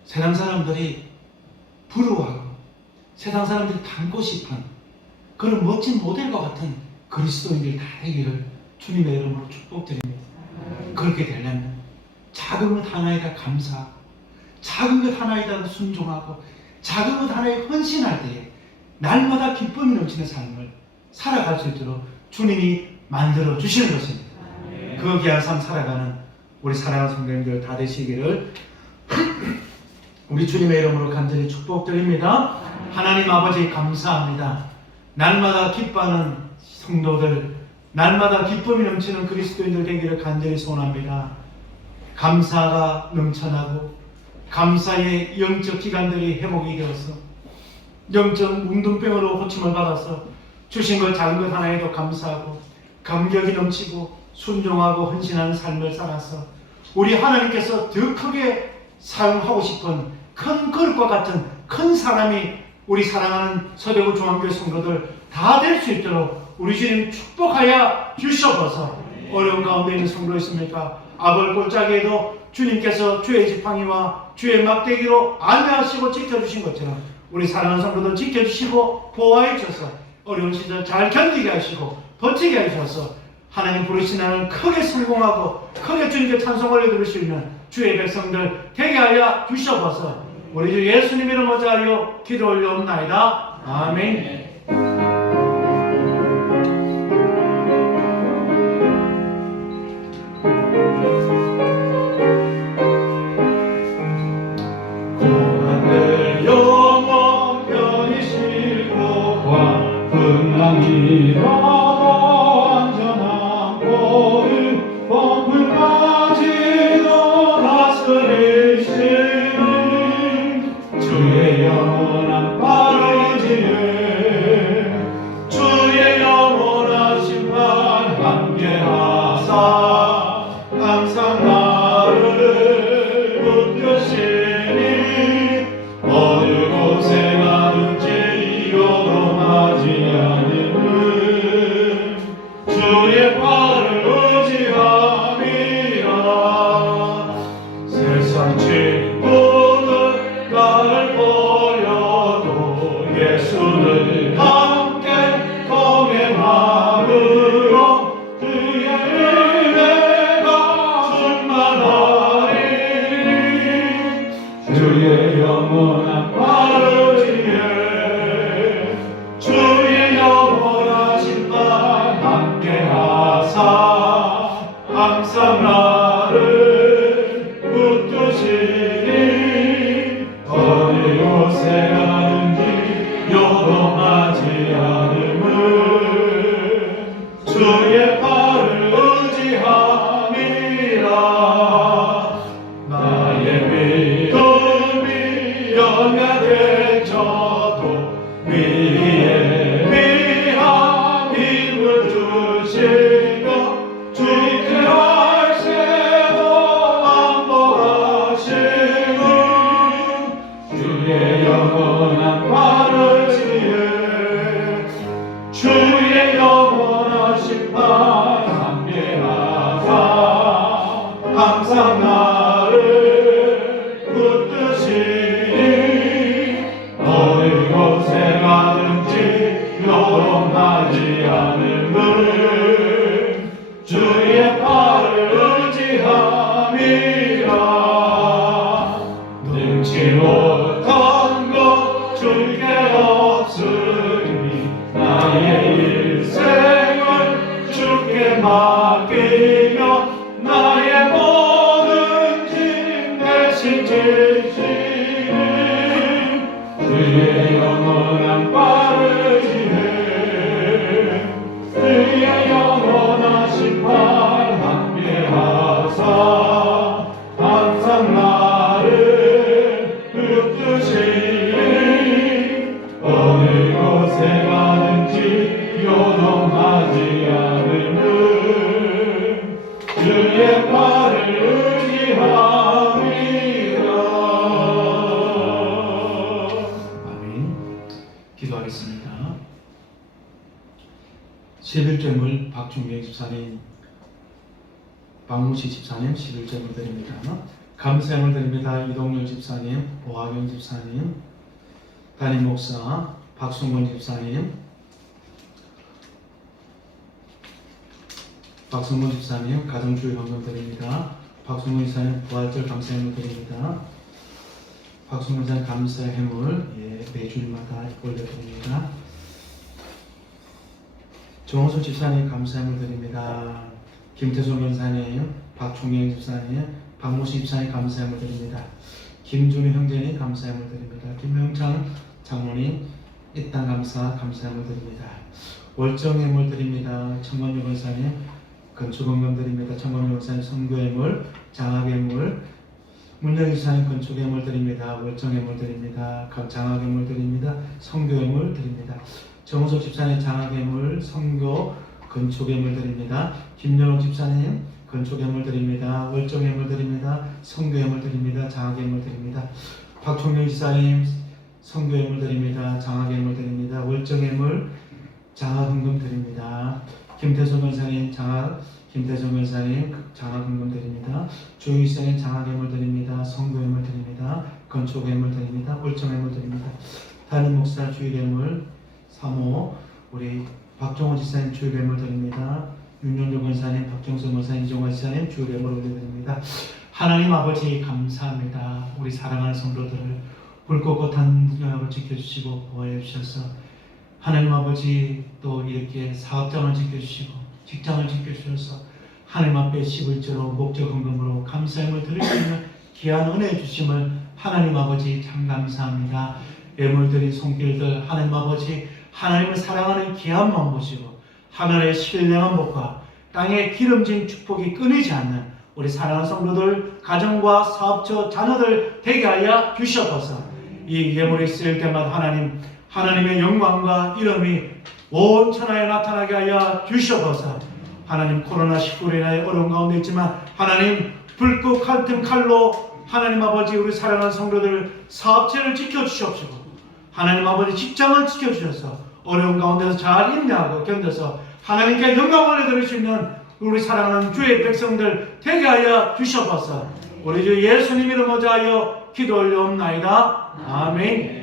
세상 사람들이 부러워하고 세상 사람들이 닮고 싶은 그런 멋진 모델과 같은 그리스도인들이 다 되기를 주님의 이름으로 축복드립니다. 그렇게 되려면 작은 것 하나에다 감사하고 작은 것 하나에다 순종하고 작은 것 하나에 헌신할 때에 날마다 기쁨이 넘치는 삶을 살아갈 수 있도록 주님이 만들어 주시는 것입니다. 그 귀한 삶 살아가는 우리 사랑하는 성도님들 다 되시기를 우리 주님의 이름으로 간절히 축복드립니다. 하나님 아버지 감사합니다. 날마다 기뻐하는 성도들, 날마다 기쁨이 넘치는 그리스도인들 되기를 간절히 소원합니다. 감사가 넘쳐나고 감사의 영적 기관들이 회복이 되어서 영적 뭉둥병으로 고침을 받아서 주신 것 작은 것 하나에도 감사하고 감격이 넘치고 순종하고 헌신하는 삶을 살아서 우리 하나님께서 더 크게 사용하고 싶은 큰 그릇과 같은 큰 사람이 우리 사랑하는 서대구 중앙교회 성도들 다 될 수 있도록 우리 주님 축복하여 주셔서 어려운 가운데 있는 성도 있습니까? 아벌 골짜기에도 주님께서 주의 지팡이와 주의 막대기로 안내하시고 지켜주신 것처럼 우리 사랑하는 성도들 지켜주시고 보호해 주셔서 어려운 시절 잘 견디게 하시고 버티게 하셔서 하나님 부르신 하는 크게 성공하고 크게 주님께 찬송 올려드릴 수 있는 주의 백성들 되게 하여 주셔서 우리 주 예수님 이름 어자하여 기도 올려옵나이다. 아멘. 고난들 영원 편히 싣고와 분당이라도 안전한 고을 범불까지도 다스리시는 주의 영원한 빠르지에 주의 영원하신 발 함께하사 항상 나를 붙드시니 어느 곳에 가든지 요동하지 않는 주의 발을 의지함이라. 세상 친구들 나를 버려도 예수를 함께 동행함으로 주의 은혜가 충만하리. 주의 영원한 빠르지에 주의 영원하신 발 함께하사 항상 나를 붙드시니 어느 곳에 가든지 요동하지 않음은 주의 발을 의지함이라. 나의 믿음이 연약해져도 위에 위한 힘을 주시고 주께 할새도 안보하시는 주의 영원한 빠르지에 주의 영원하신 발 함께하사 항상 나를 붙드시니 어느 곳에 가든지 요동하지 않음은 주의 발을 의지함이라. 능치 못한 것 주께 없으니 나의 일생을 주께 맡기며 나의 모든 짐 대신 지시는 주의 영원한 빠르지에 주의 영원하신 발 함께하사 주의 팔을 의지합니다. 아멘. 기도하겠습니다. 11절을 박중경 집사님, 박무시 집사님 11절을 드립니다. 감사함을 드립니다. 이동열 집사님, 오하경 집사님, 담임 목사 박순권 집사님, 박순권 집사님 가정주의 헌금 드립니다. 박순권 집사님 부활절 감사함을 드립니다. 박순권 집사님 감사의 해물 매주일마다 올려드립니다. 정호수 집사님 감사함을 드립니다. 김태송 연사님, 박종영 집사님, 박모시 집사님 감사함을 드립니다. 김준희 형제님 감사함을 드립니다. 김형창 장모님 일단 감사함을 드립니다. 월정예물 드립니다. 청건유 권사님 건축원금 드립니다. 청건유 권사님 선교예물, 장학예물, 문영희 집사님 건축예물 드립니다. 월정예물 드립니다. 장학예물 드립니다. 선교예물 드립니다. 정우석 집사님 장학예물, 선교, 건축예물 드립니다. 김연호 집사님 건축예물 드립니다. 월정예물 드립니다. 선교예물 드립니다. 장학예물 드립니다. 박총영 집사님 선교예물 드립니다. 장학예물 드립니다. 월정예물, 장학헌금 드립니다. 김태성 권사님 김태성 권사님 장학헌금 드립니다. 조용희 집사님 장학예물 드립니다. 선교예물 드립니다. 건축예물 드립니다. 월정예물 드립니다. 담임 목사 주일예물, 사모 우리 박종호 집사님 주일예물 드립니다. 윤영조 권사님, 박정선 권사님, 이종환 집사님 주일예물 올려드립니다. 하나님 아버지 감사합니다. 우리 사랑하는 성도들을 불꽃꽃한 영역을 지켜주시고 보호해 주셔서 하나님 아버지 또 이렇게 사업장을 지켜주시고 직장을 지켜주셔서 하나님 앞에 11조로 목적 헌금으로 감사함을 드릴 수 있는 귀한 은혜 주심을 하나님 아버지 참 감사합니다. 예물 드린 손길들 하나님 아버지 하나님을 사랑하는 귀한 마음 보시고 하늘의 신령한 복과 땅의 기름진 축복이 끊이지 않는 우리 사랑하는 성도들 가정과 사업처 자녀들 되게 하여 주시옵소서. 이 예물이 쓰일 때마다 하나님의 영광과 이름이 온 천하에 나타나게 하여 주시옵소서. 하나님 코로나19로 인하여 어려운 가운데 있지만 하나님 불꽃 같은 칼로 하나님 아버지 우리 사랑하는 성도들 사업체를 지켜주시옵시고 하나님 아버지 직장을 지켜주셔서 어려운 가운데서 잘 인내하고 견뎌서 하나님께 영광을 올려드릴 수 있는 우리 사랑하는 주의 백성들 되게 하여 주시옵소서. 우리 주 예수님 이름으로 하여 기도 올려옵나이다. 아멘.